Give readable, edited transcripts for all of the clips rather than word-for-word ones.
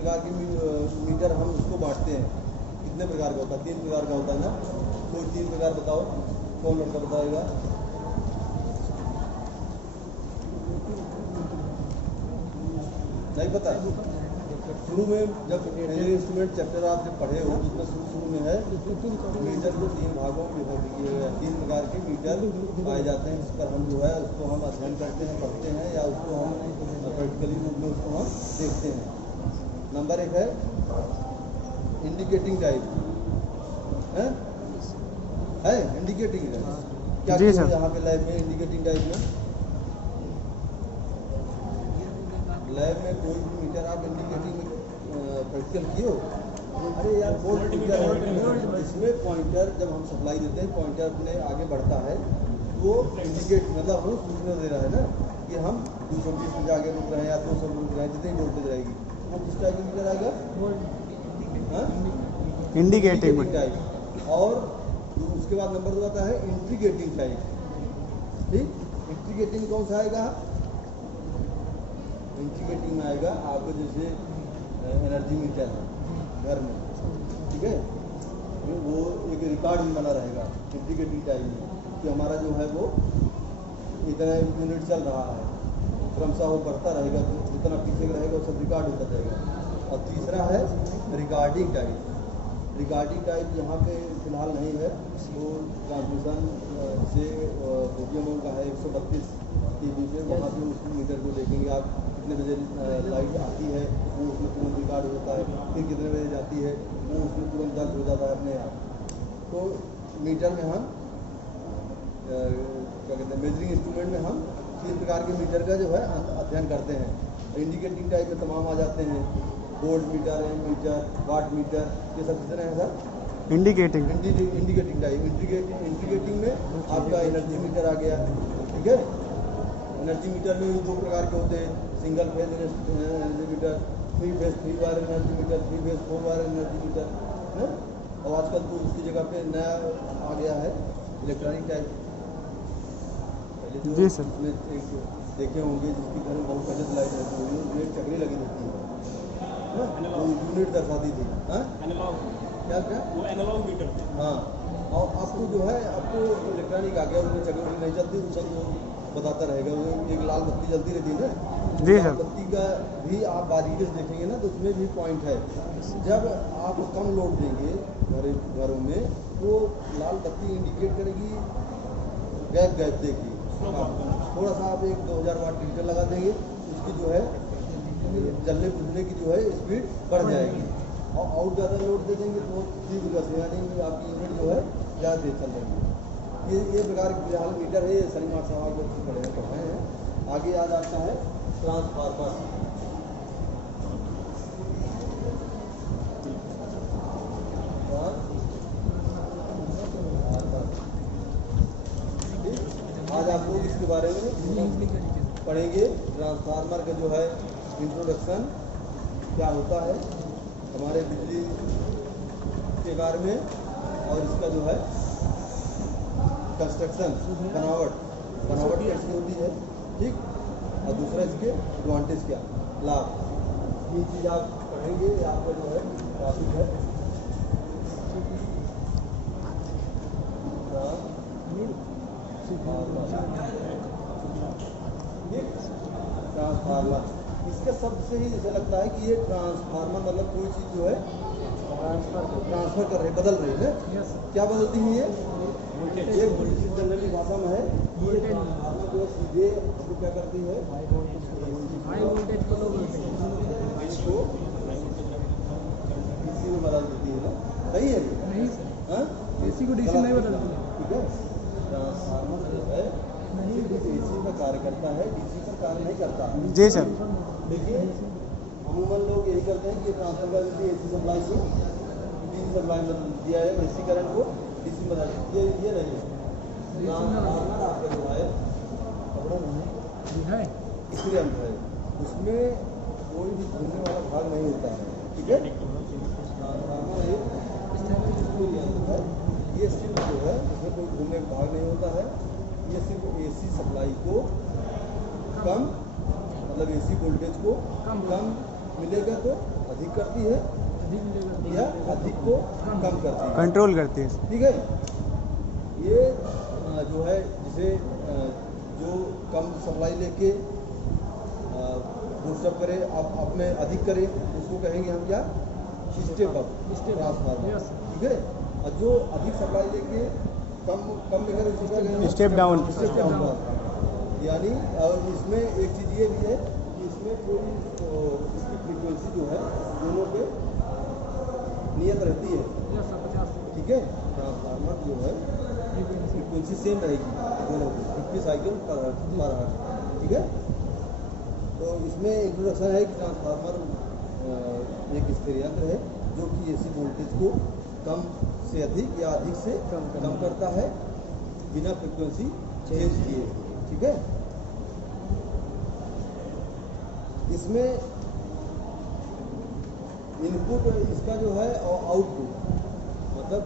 प्रकार के मीटर हम उसको बांटते हैं। कितने प्रकार का होता है? 3 प्रकार का होता है ना। कोई 3 प्रकार बताओ, कौन लड़का बताएगा? नहीं पता? शुरू में जब इंस्ट्रूमेंट चैप्टर आप जब पढ़े हो तो शुरू में है मीटर को 3 भागों में विभाजित किए गए। 3 प्रकार के मीटर पाए जाते हैं, जिस पर हम जो है उसको हम अध्ययन करते हैं, पढ़ते हैं, या उसको हम प्रैक्टिकली रूप में उसको हम देखते हैं। नंबर 1 है इंडिकेटिंग टाइप है इंडिकेटिंग क्या यहाँ पे लैब में इंडिकेटिंग टाइप में लैब में कोई भी मीटर आप इंडिकेटिंग प्रैक्टिकल किए हो? अरे यार बोल्ट मीटर है, इसमें पॉइंटर जब हम सप्लाई देते हैं पॉइंटर अपने आगे बढ़ता है वो इंडिकेट मतलब वो सूचना दे रहा है ना कि हम 220 पे आगे रुक रहे हैं या 200 रुक रहे हैं, जितनी वोल्टेज रहेगी वो किस टाइप का मीटर आएगा? Indicating type. और उसके बाद नंबर 2 आता है इंट्रीगेटिंग टाइप। ठीक, इंट्रीगेटिंग कौन सा आएगा? इंट्रीगेटिंग में आएगा आपको जैसे एनर्जी मीटर है घर में, ठीक है, वो एक रिकॉर्ड में बना रहेगा इंट्रीगेटिंग टाइप में कि हमारा जो है वो इतना यूनिट चल रहा है, क्रमशः वो बढ़ता रहेगा, जितना पीछे रहेगा वो सब रिकॉर्ड होता जाएगा। और तीसरा है रिकॉर्डिंग टाइप। रिकॉर्डिंग टाइप यहाँ पे फिलहाल नहीं है, वो ट्रांसमिशन से वीडियो का है 132 के बीच में, वहाँ पे उस मीटर को देखेंगे आप कितने बजे लाइट आती है वो उसमें तुरंत रिकॉर्ड होता है, फिर कितने बजे जाती है वो उसमें तुरंत दर्ज हो जाता है अपने आप। तो मीटर में हम क्या कहते हैं मेजरिंग इंस्ट्रूमेंट में हम 3 प्रकार के मीटर का जो है अध्ययन करते हैं। इंडिकेटिंग टाइप में तमाम आ जाते हैं, voltmeter, ammeter, wattmeter, ये सब कितने हैं सर? Indicating type. इंडिकेटिंग में आपका एनर्जी मीटर आ गया, ठीक है। एनर्जी मीटर में 2 प्रकार के होते हैं, single phase energy meter, 3 phase 3 wire energy meter, 3 phase 4 wire energy meter है। और आजकल तो उसकी जगह पे नया आ गया है इलेक्ट्रॉनिक टाइप। जी सर, उसमें एक देखे होंगे जिसकी घर में बहुत पहले लाइट रहती होगी, उसमें एक चक्री लगी रहती है ना, वो यूनिट दर्शाती थी। हाँ, क्या वो एनालॉग मीटर थे। हाँ, और आपको जो है आपको इलेक्ट्रॉनिक आ गया, उसमें चक्री नहीं चलती, वो सब बताता रहेगा। वो एक लाल बत्ती जलती रहती है ना, लाल बत्ती का भी आप बारीकी से देखेंगे ना तो उसमें भी पॉइंट है। जब आप कम लोड देंगे घरों में तो लाल बत्ती इंडिकेट करेगी गैप देखिए, थोड़ा सा आप 1-2000 वाट मीटर लगा देंगे, उसकी जो है जलने बुझने की जो है स्पीड बढ़ जाएगी। और ज़्यादा लोड दे देंगे तो तीव्र गति यानी आपकी यूनिट जो है ज़्यादा देर चल रही है। ये प्रकार के फिलहाल मीटर है, शनिवार सवाल को पढ़ाए हैं। आगे याद आता है ट्रांसफार्मर। आज आप लोग इसके बारे में पढ़ेंगे। ट्रांसफार्मर का जो है इंट्रोडक्शन क्या होता है हमारे बिजली के बारे में, और इसका जो है कंस्ट्रक्शन बनावट कैसी होती है, ठीक। और दूसरा इसके एडवांटेज क्या, लाभ, ये चीज़ आप पढ़ेंगे। आपका जो है टॉपिक है ट्रांसफार्मर। इसके शब्द से ही जैसे लगता है कि ये ट्रांसफार्मर मतलब कोई चीज़ जो है ट्रांसफर कर रही, बदल रही है। क्या बदलती है ये जनरली भाषा में है, ये ट्रांसफार्मर जो सीधे तो क्या करती है, हाई वोल्टेज को लो वोल्टेज इसको डीसी में बदल देती है ना, सही है? नहीं सर, एसी को डीसी नहीं बदलती, ठीक है। ट्रांसफार्मर जो है एसी पर कार्य करता है, डीसी पर कार्य नहीं करता। जी सर, देखिए अमूमन लोग यही करते हैं कि ट्रांसफार्मर एसी सप्लाई से डीसी सप्लाई में दिया है, एसी करंट को डीसी बना ये नहीं है। ट्रांसफार्मर आपका जो है कपड़ा नहीं है, करंट है, उसमें कोई भी घूमने वाला भाग नहीं होता है, ठीक है। ट्रांसफार्मर है, ये सिर्फ जो है उसमें कोई घूमने का भाग नहीं होता है, ये सिर्फ एसी सप्लाई को कम मतलब एसी वोल्टेज को कम मिलेगा तो अधिक करती है या अधिक को कम करती है, कंट्रोल करती है। ठीक है। ये जो है जिसे जो कम सप्लाई लेके बूस्टअप करे, आप में अधिक करे, उसको कहेंगे हम क्या, स्टेप अप ट्रांसफार्मर, ठीक है। और जो अधिक सप्लाई लेके कम लेकर उसको क्या कहेंगे, स्टेप डाउन। Step down. यानी और इसमें एक चीज़ ये भी है कि इसमें कोई इसकी फ्रीक्वेंसी जो है दोनों पे नियत रहती है, ठीक है। ट्रांसफार्मर जो है फ्रीक्वेंसी सेम रहेगी दोनों की, 50 साइकिल पर हर्ट्ज, ठीक है। तो इसमें इंट्रोडक्शन है कि ट्रांसफार्मर एक स्थिर यंत्र है जो कि एसी वोल्टेज को कम से अधिक या अधिक से कम करता है बिना फ्रीक्वेंसी चेंज किए, ठीक है। इसमें इनपुट इसका जो है और आउटपुट, मतलब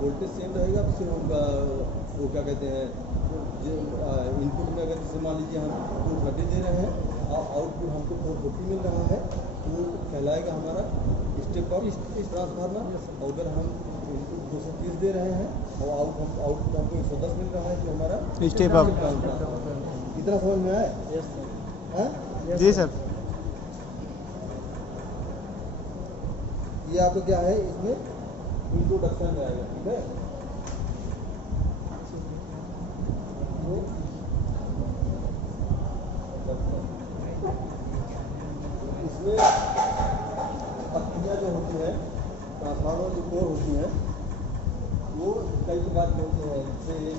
वोल्टेज सेम रहेगा, वो क्या कहते हैं, इनपुट में अगर जैसे मान लीजिए हम 230 दे रहे हैं और आउटपुट हमको 440 मिल रहा है, तो वो कहलाएगा हमारा स्टेप अप ट्रांसफार्मर। और अगर हम इनपुट 230 दे रहे हैं और आउटपुट हमको 110 मिल रहा है, तो हमारा स्टेप अप। कितना समझ में आया? जी सर। ये आपका क्या है, इसमें इंट्रोडक्शन रहेगा, ठीक है। इसमें पत्तियाँ जो होती हैं ट्रांसफार्मर की कोर होती हैं, वो कई प्रकार के होते हैं।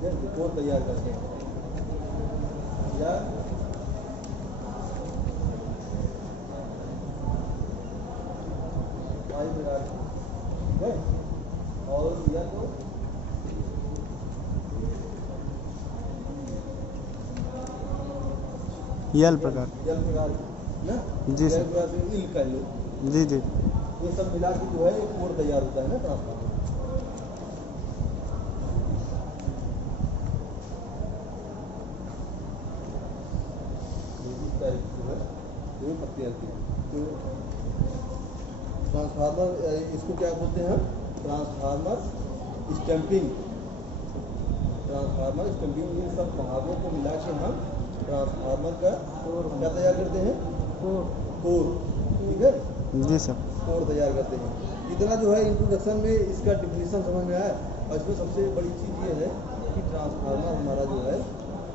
जैसे कोर तैयार करते हैं या ठीक है, और या तो यल प्रकार ना, जी सर। इल का लो, जी जी। ये सब मिला के जो है एक कोर तैयार होता है ना ट्रांसफार्मर। दो पत्तियाँ थी, तो ट्रांसफार्मर इसको क्या बोलते हैं, ट्रांसफार्मर स्टैंपिंग। ट्रांसफार्मर स्टैंपिंग, इन सब भागों को मिला के हम ट्रांसफार्मर का क्या तैयार करते हैं, कोर, ठीक है। जी सर। कोर तैयार करते हैं। इतना जो है इंट्रोडक्शन में इसका डिफिनीशन समझ में आया। और इसमें सबसे बड़ी चीज़ ये है कि ट्रांसफार्मर हमारा जो है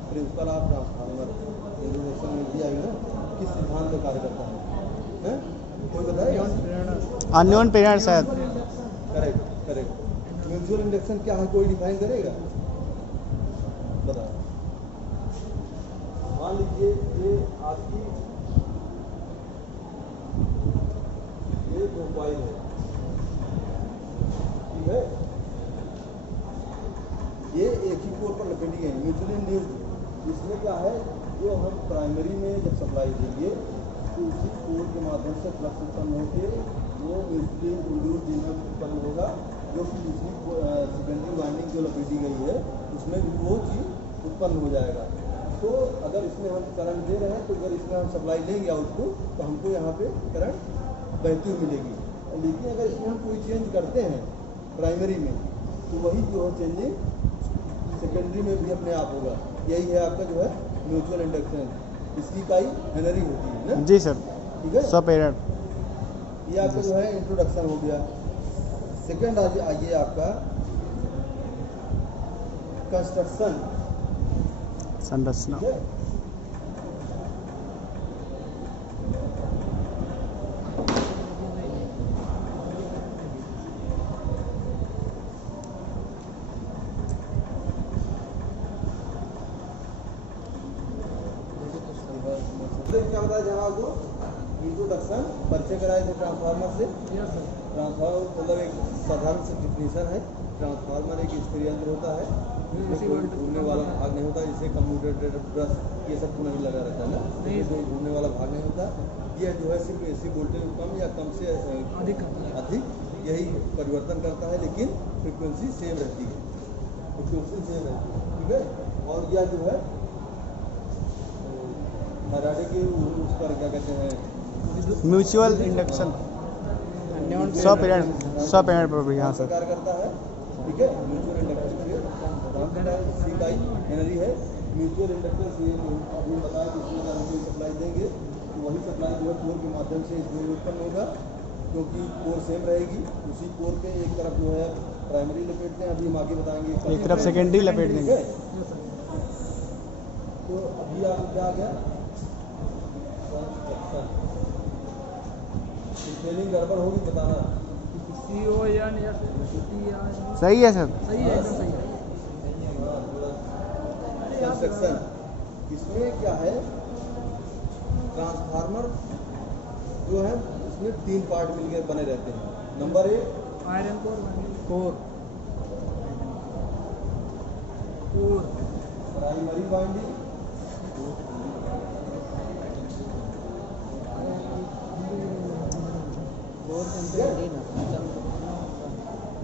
प्रिंसिपल ऑफ ट्रांसफार्मर इंट्रोडक्शन में दिया गया ना, किस सिद्धांत पर कार्य करता है? कोई बताएगा? अननोन पेरेंट शायद। करेक्ट। म्यूचुअल इंडक्शन क्या है, कोई डिफाइन करेगा? बताओ। मान लीजिए ये आपकी ये दो कॉइल है, ठीक है। ये एक ही कोर पर लपेटी गई, म्यूचुअली इंड्यूस्ड। इसमें क्या है, जो हम प्राइमरी में जब सप्लाई देंगे तो उसी कोर के माध्यम से फ्लक्स उत्पन्न होकर वो म्यूचुअली इंड्यूस्ड ईएमएफ उत्पन्न होगा, जो कि दूसरी सेकेंडरी वाइंडिंग जो लपेटी गई है उसमें भी वो चीज़ उत्पन्न हो जाएगा। तो अगर इसमें हम करंट दे रहे हैं, तो अगर इसमें हम सप्लाई लेंगे आउटपुट, तो हमको यहाँ पे करंट बहती हुई मिलेगी। लेकिन अगर इसमें हम कोई चेंज करते हैं प्राइमरी में, तो वही जो है चेंजिंग सेकेंडरी में भी अपने आप होगा। यही है आपका जो है म्यूचुअल इंडक्शन। इसकी इकाई हेनरी होती है ना। जी सर। ठीक है, 100 पेरेंट। ये आपका जो है इंट्रोडक्शन हो गया। सेकंड आइए आपका कंस्ट्रक्शन, संरचना। ठीक है। क्या बताया जहाँ को इंट्रोडक्शन परिचय कराए थे ट्रांसफार्मर से। ट्रांसफार्मर मतलब एक साधारण से डिफिनीशन है। ट्रांसफार्मर एक स्थिर यंत्र होता है, कोई घूमने वाला भाग नहीं होता, जिसे कम्यूटेटर ब्रश ये सब को नहीं लगा रहता है ना, कोई घूमने वाला भाग नहीं होता। ये जो है सिर्फ एसी वोल्टेज कम या कम से अधिक यही परिवर्तन करता है, लेकिन फ्रिक्वेंसी सेम रहती है, फ्रिक्वेंसी सेम रहती है, ठीक है। और यह जो है फैराडे के उस पर क्या कहते हैं, म्यूचुअल इंडक्शन 100 पीरियड पर भी यहाँ सर कार्य करता है, ठीक है। म्यूचुअल इंडक्शन सी बाई एनर्जी है। म्यूचुअल इंडक्टर से अभी बताया कि इसमें अगर हम सप्लाई देंगे तो वही सप्लाई जो है कोर के माध्यम से इसमें उत्पन्न होगा, क्योंकि कोर सेम रहेगी। उसी कोर पे एक तरफ जो है प्राइमरी लपेटते हैं, अभी हम आगे बताएंगे, एक तरफ सेकेंडरी लपेट देंगे। तो अभी आप क्या आ गया, ट्रेनिंग गड़बड़ होगी बताना। सही है सर, सही है, एकदम सही है। कंस्ट्रक्शन इसमें क्या है, ट्रांसफार्मर जो है इसमें 3 पार्ट मिलकर बने रहते हैं। Number 1 iron core primary winding,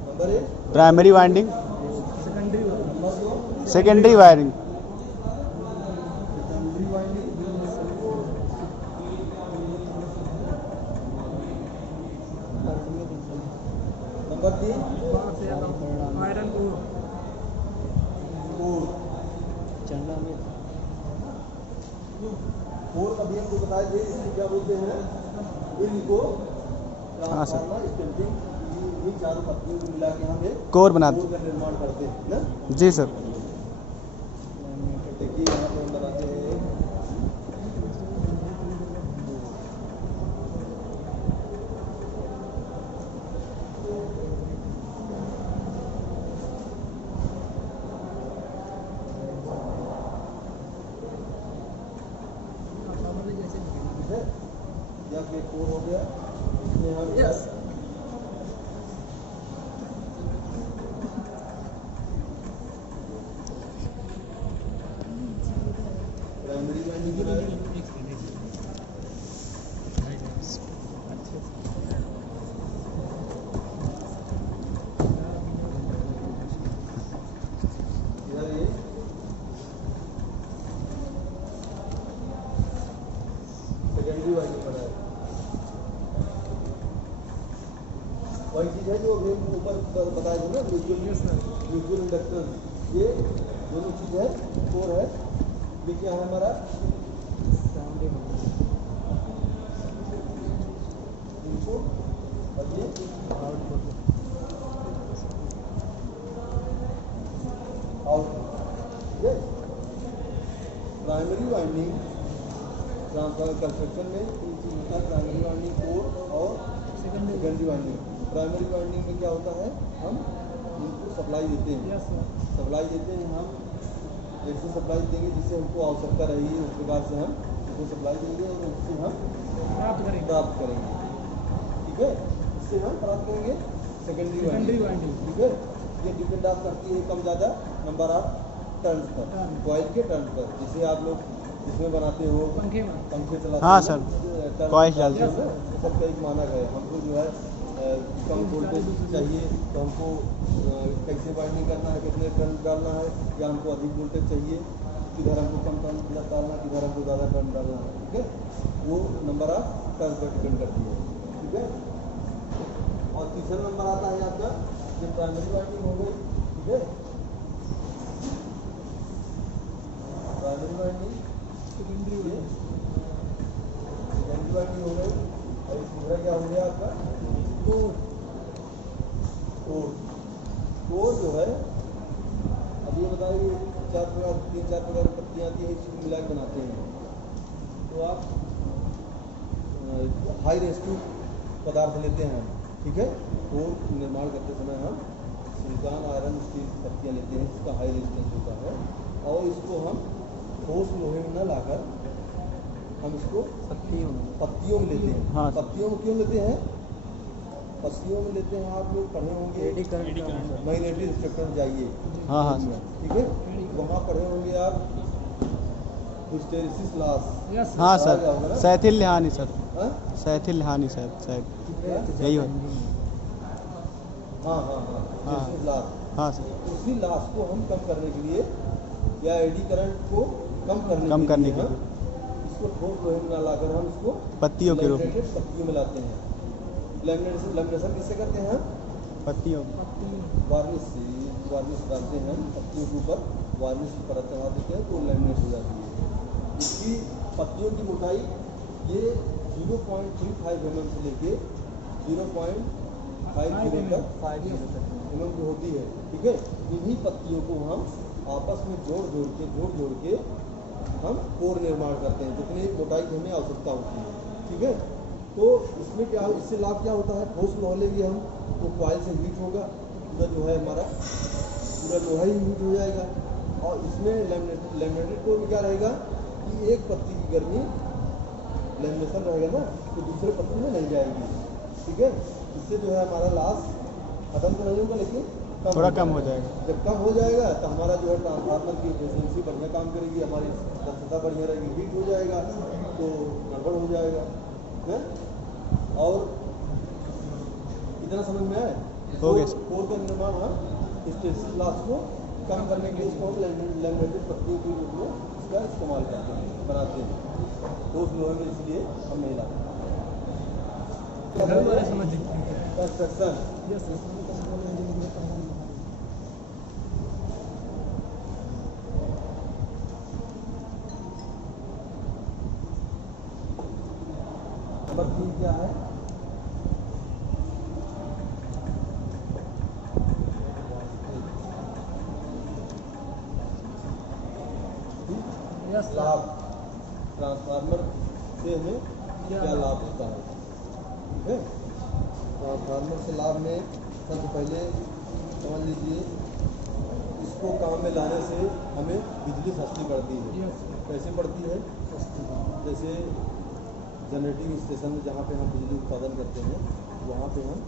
number 1 primary winding, secondary number 2 secondary wiring, secondary winding, number 3 iron core core. Core अभी हमको बताए थे, इसको क्या बोलते हैं, इनको हाँ सर, ट्रांसफार्मर स्टेम्पिंग, ये चारों पत्तियों को मिला के हम एक कोर बनाते कोर का निर्माण करते हैं ना। जी सर। देखिए यहाँ पर हम बनाते हैं या फिर कोर हो गया, इसमें हम प्राइमरी वाइंडिंग जो है इधर ये सेकेंडरी वाइंडिंग बना है। वही चीज है जो अभी ऊपर बताया था ना, म्यूचुअल इंडक्टर, ये दोनों चीज है, कोर है। ये क्या है हमारा, इनपुट और ये output. Primary winding transformer construction में 3 चीज होता है, प्राइमरी वाइंडिंग, कोर और सेकेंडरी वाइंडिंग। प्राइमरी वाइंडिंग में क्या होता है, हम इनको सप्लाई देते हैं, सप्लाई देते हैं हम जैसे सप्लाई देंगे जिससे हमको आवश्यकता रहेगी उस प्रकार से हम उसको सप्लाई देंगे और उससे हम प्राप्त करेंगे, ठीक है। इससे हम प्राप्त करेंगे सेकेंडरी वाइंडिंग, ठीक है। ये डिपेंड आप करती है कम ज़्यादा number of turns per, coil के टर्न पर। जैसे आप लोग इसमें बनाते हो पंखे चलाते हाँ हो, सर, टर्न कॉइल डालते हैं, सबका एक मानक है। हमको जो है कम वोल्टेज चाहिए तो हमको कैसे वाइंडिंग करना है, कितने टर्न डालना है, या हमको अधिक वोल्टेज चाहिए, किधर हमको कम टर्न डालना है, किधर हमको ज़्यादा टर्न डालना है, ठीक है। वो नंबर ऑफ टर्न पर डिपेंड करती है, ठीक है। और तीसरा नंबर आता है आपका जो प्राइमरी वाइंडिंग हो गई, ठीक है। प्राइमरी वाइंडिंग, सेकेंडरी वाइंडिंग हो गई, और तीसरा क्या हो गया आपका, कोर जो है अब ये बताइए 3-4 प्रकार की पत्तियाँ आती हैं, इसको मिला के बनाते हैं। तो आप हाई रेस्क्यू पदार्थ लेते हैं, ठीक है। कोर निर्माण करते समय हम सिलिकॉन आयरन स्टील पत्तियाँ लेते हैं, इसका हाई रेजिस्टेंस होता है, और इसको हम ठोस लोहे में न लाकर हम इसको पत्तियों में लेते हैं। हाँ। पत्तियों में क्यों लेते हैं, पत्तियों में लेते हैं, आप लोग पढ़े होंगे मैग्नेटिक स्ट्रक्चर में जाइए, हाँ हाँ ठीक है, वहाँ पढ़े होंगे आप हिस्टेरिसिस लॉस। हाँ सर, सैथिल लिहानी सर, हाँ? सैथिल लिहानी शायद ठीक है? यही हो। हाँ हाँ हाँ हाँ। लाश, हाँ सर। उसी लाश को हम कम करने के लिए या एडी करंट को कम करने कम करने के हम लिए इसको ठोस लोहे में ना लाकर हम इसको पत्तियों के रूप में। लैमिनेटेड पत्तियों में लाते हैं। लैमिनेशन किससे करते हैं? पत्तियों वार्निश से, वार्निश डालते हैं पत्तियों के ऊपर, वार्निश की परत चढ़ा देते हैं तो लैमिनेट हो जाती है। इसकी पत्तियों की मोटाई ये 0.35 mm से लेके 0.50 तक mm की होती है। ठीक है, इन्हीं पत्तियों को हम आपस में जोड़ के हम कोर निर्माण करते हैं जितनी मोटाई की हमें आवश्यकता होती है। ठीक है, तो इसमें क्या, इससे लाभ क्या होता है? ठोस लोहा लेंगे हम तो कॉइल से हीट होगा, पूरा जो है हमारा पूरा लोहा ही हीट हो जाएगा। और इसमें लैमिनेटेड कोर में क्या रहेगा कि एक पत्ती की गर्मी लैमिनेशन रहेगा ना तो दूसरे पत्ती में नहीं जाएगी। ठीक है, इससे जो है हमारा लॉस खत्म तो नहीं होगा लेकिन थोड़ा कम हो जाएगा। जब कम हो जाएगा तो हमारा जो है ट्रांसफार्मर की एफिशिएंसी बढ़िया काम करेगी, हमारी दक्षता बढ़िया रहेगी, हीट हो जाएगा तो गड़बड़ हो जाएगा है। और इतना समझ में आए? हो गया सर। कोर का निर्माण हम स्टेसिस लॉस को कम करने के लिए इसको लैमिनेटेड पत्तियों के रूप में इसका इस्तेमाल करते हैं, बनाते हैं। तो उस लोहे में इसलिए हम नहीं लाते। कंस्ट्रक्शन नंबर 3 क्या है? लाभ। ट्रांसफार्मर से हमें क्या लाभ होता है? ठीक है, ट्रांसफार्मर से लाभ में सबसे पहले समझ लीजिए, इसको काम में लाने से हमें बिजली सस्ती पड़ती है। कैसे पड़ती है? जैसे जनरेटिंग स्टेशन में जहाँ पे हम बिजली उत्पादन करते हैं वहाँ पे हम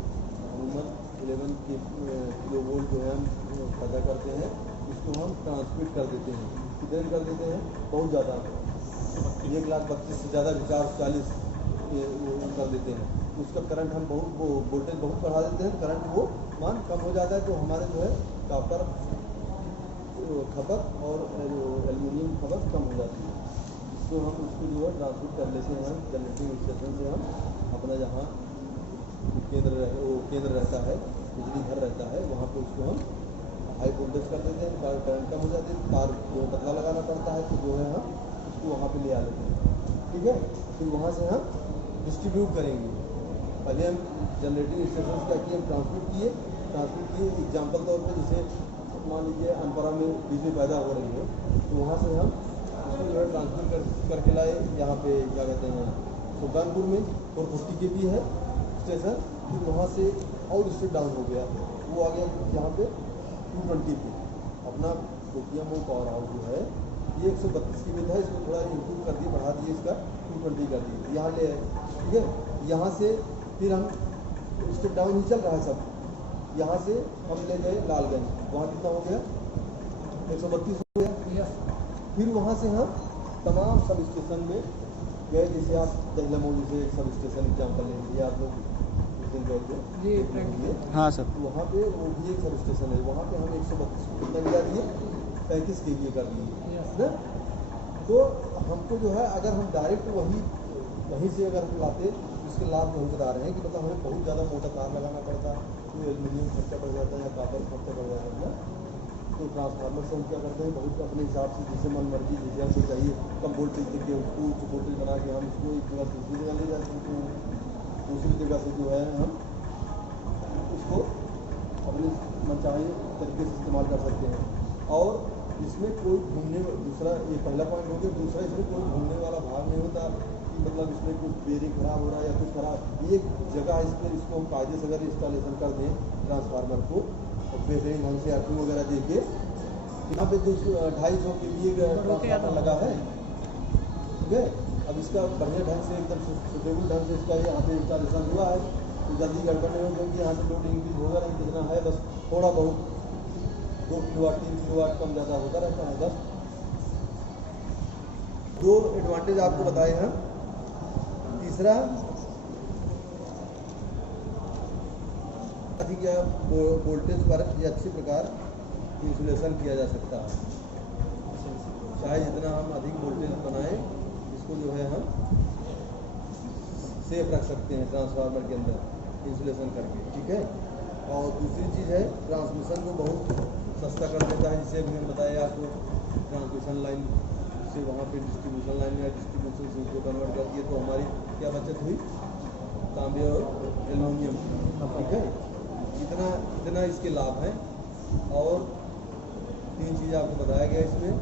अमूमन 11 किलो वोल्ट जो है हम पैदा करते हैं, इसको हम ट्रांसमिट कर देते हैं। कितने कर देते हैं? बहुत ज़्यादा, 1,32,000 से ज़्यादा, 440 कर देते हैं। उसका करंट हम बहुत वोल्टेज बहुत बढ़ा देते हैं, करंट वो मान कम हो जाता है तो हमारे जो है कॉपर खपत और एल्युमिनियम खपत कम हो जाती है। तो हम उसको जो है ट्रांसमिट कर लेते हैं जनरेटिंग स्टेशन से। हम अपना जहाँ केंद्र रहता है, बिजली घर रहता है, वहाँ पे उसको हम हाई वोल्टेज कर देते हैं, करंट कम हो जाती है, तार जो पतला लगाना पड़ता है तो जो है हम उसको वहाँ पे ले आ लेते हैं। ठीक है, फिर वहाँ से हम डिस्ट्रीब्यूट करेंगे। पहले हम जनरेटिंग स्टेशन क्या किए, ट्रांसमिट किए एग्जाम्पल तौर पर, जैसे मान लीजिए अनपरा में बिजली पैदा हो रही है तो वहाँ से हम उसको जो है ट्रांसफर करके लाए यहाँ पे क्या कहते हैं सुल्तानपुर में 450 kV है स्टेशन। फिर वहाँ से और स्टेप डाउन हो गया, वो आ गया यहाँ पे 220 पे। अपना कोटियम पावर हाउस जो है ये 132 kV था, इसको थोड़ा इम्प्रूव कर दिए, बढ़ा दिए, इसका 220 कर दिए, यहाँ ले आए। ठीक है, यहाँ से फिर हम स्टेप डाउन ही चल रहा है सब। यहाँ से हम ले गए लालगंज, वहाँ कितना हो गया? 132 हो गया। फिर वहाँ से हम तमाम सब स्टेशन में गए, जैसे आप दहलमौली से एक सब स्टेशन एग्जाम्पल ले लीजिए, आप लोग उस दिन गए थे। हाँ सर। तो वहाँ पे वो भी एक सब स्टेशन है, वहाँ पे हम 132 कितना गिरा दिए, 35 kV कर दिए ना। तो हमको जो है अगर हम डायरेक्ट वहीं से अगर हम लाते, उसके लाभ हम बता रहे हैं कि मतलब हमें बहुत ज़्यादा मोटा तार लगाना पड़ता है, तो एल्यूमिनियम खर्चा पड़ जाता है या कापर खर्चा पड़ जाता है ना। तो ट्रांसफार्मर से हम क्या करते हैं, बहुत अपने हिसाब से जैसे मन मर्जी, जैसे हमको चाहिए कम वोल्टेज देके उसको उच्च वोल्टेज बना के हम इसको एक जगह दूसरी जगह ले जाते हैं, तो दूसरी जगह से जो है हम उसको अपने मनचाहे तरीके से इस्तेमाल कर सकते हैं। और इसमें कोई घूमने, दूसरा ये पहला पॉइंट हो गया। दूसरा, इसमें कोई घूमने वाला भाग नहीं होता कि मतलब इसमें कुछ बेरिंग खराब हो रहा है या कुछ खराब, एक जगह है इसमें, इसको हम कायदे से अगर इंस्टॉलेशन कर दें ट्रांसफार्मर को और बेहतरीन ढंग से अर्थिंग वगैरह दे के, यहाँ पे 250 के लिए ट्रांसफार्मर लगा है। ठीक है, अब इसका बढ़िया ढंग से एकदम सुटेबल ढंग से इसका यहाँ पे इंस्टॉलेशन हुआ है तो जल्दी गड़बड़ नहीं हो, क्योंकि यहाँ से लोड इंक्रीज होगा नहीं, कितना है बस थोड़ा बहुत 2 किलोवाट 3 किलोवाट कम ज़्यादा होता रहता है बस। 2 एडवांटेज आपको बताए हैं। तीसरा अधिक या वोल्टेज पर ये अच्छी प्रकार इंसुलेशन किया जा सकता है। चाहे जितना हम अधिक वोल्टेज बनाएं, इसको जो है हम सेफ रख सकते हैं ट्रांसफार्मर के अंदर इंसुलेशन करके, ठीक है। और दूसरी चीज़ है, ट्रांसमिशन को बहुत सस्ता कर देता है, जिसे भी हमने बताया आपको, ट्रांसमिशन लाइन से वहाँ पे डिस्ट्रीब्यूशन लाइन या डिस्ट्रीब्यूशन से उसको कन्वर्ट कर दिए तो हमारी क्या बचत हुई, तांबे और एल्यूमिनियम, ठीक है। इतना इसके लाभ हैं। और 3 चीज़ आपको बताया गया इसमें,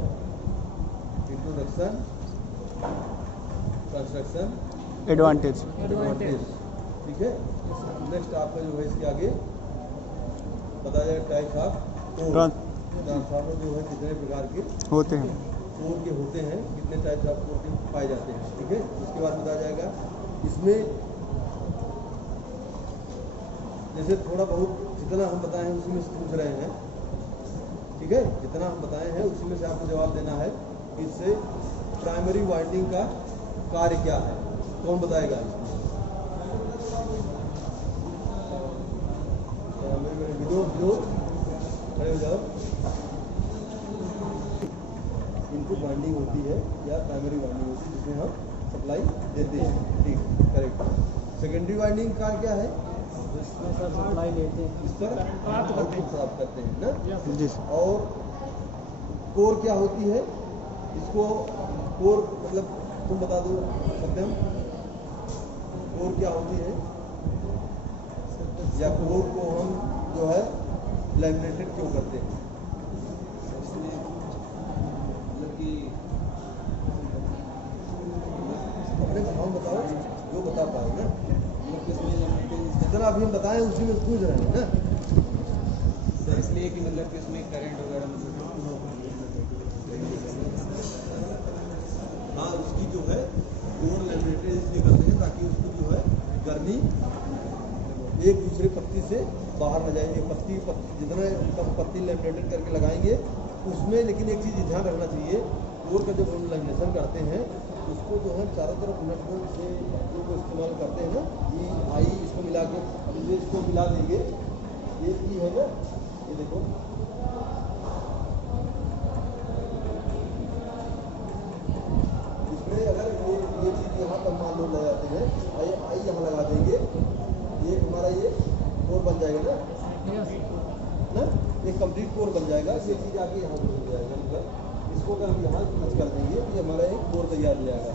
इंट्रोडक्शन, कंस्ट्रक्शन, एडवांटेज। ठीक है। नेक्स्ट आपका जो है इसके आगे बताया जाएगा टाइप्स ऑफ ट्रांसफार्मर जो है कितने प्रकार के होते हैं, कोर के होते हैं, कितने टाइप्स ऑफ कोर के पाए जाते हैं, ठीक है। उसके बाद बताया जाएगा इसमें जैसे थोड़ा बहुत जितना हम बताए हैं उसी में से पूछ रहे हैं, ठीक है। जितना हम बताए हैं उसी में से आपको जवाब देना है कि इससे प्राइमरी वाइंडिंग का कार्य क्या है, कौन बताएगा इसमें? खड़े हो जाओ। इनपुट वाइंडिंग होती है या प्राइमरी वाइंडिंग होती है जिसमें हम सप्लाई देते हैं, ठीक, करेक्ट। सेकेंडरी वाइंडिंग का क्या है? इसमें सर सप्लाई देते हैं, इस पर आउटपुट प्राप्त करते हैं ना जी। और कोर क्या होती है? इसको कोर मतलब तुम बता दो सत्यम, कोर क्या होती है? या कोर को हम जो है लैमिनेटेड क्यों करते हैं? मतलब कि अपने भाव बताओ, जो बता पाओ ना, मतलब किसमें लैमिनेटेड जितना अभी हम बताएं उसी में पूछ रहे हैं ना, इसलिए कि मतलब कि उसमें करंट वगैरह हाँ उसकी जो है कोर लैमिनेटेड इसलिए करते हैं ताकि उसको जो है गर्मी एक दूसरे पत्ती से बाहर न जाएंगे। पत्ती जितना कम पत्ती लैमिनेटेड करके लगाएंगे उसमें, लेकिन एक चीज़ ध्यान रखना चाहिए, कोर का जब हम लैमिनेशन करते हैं उसको जो है चारों तरफ नट बोल्ट से जो इस्तेमाल करते हैं ना, ई आई इसको मिला के इसको मिला देंगे, ये की है ना, ये देखो इसमें अगर ये चीज़ यहाँ पर मान लो ले जाते हैं, आई यहाँ लगा देंगे, ये हमारा ये कोर बन जाएगा ना, एक कंप्लीट कोर बन जाएगा। ये चीज़ आके यहाँ हो जाएगा, मतलब इसको अगर हम यहाँ टच कर देंगे तो ये हमारा एक कोर तैयार हो जाएगा।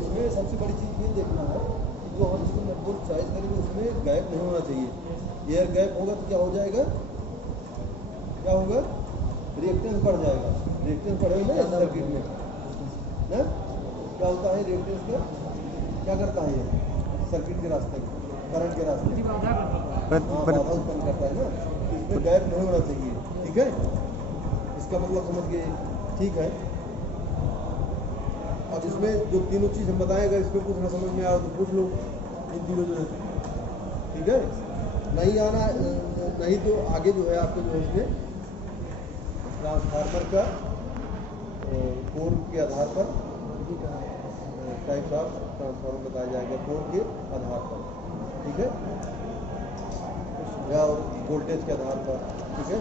इसमें सबसे बड़ी चीज़ ये देखना है कि जो हम इसको नट बोल्ट चॉइस करेंगे उसमें गैप नहीं होना चाहिए। एयर गैप होगा तो क्या हो जाएगा, क्या होगा, रिएक्टेंस बढ़ जाएगा। रिएक्टेंस बढ़ेगा ना सर्किट में ना, क्या होता है रिएक्टेंस का, क्या करता है ये सर्किट के रास्ते, करंट के रास्ते बाधा उत्पन्न करता है ना, इसमें गैप नहीं होना चाहिए, ठीक है। इसका मतलब समझ गए, ठीक है। अब इसमें जो तीनों चीज़ हम बताएगा, इसमें कुछ ना समझ में आया तो पूछ लो, इन तीनों जो रहते, ठीक है। नहीं आना, नहीं तो आगे जो है आपको जो है इसमें ट्रांसफार्मर का कोर के आधार पर टाइप्स ऑफ ट्रांसफार्मर बताया जाएगा कोर के आधार पर, ठीक है, या वोल्टेज के आधार पर, ठीक है।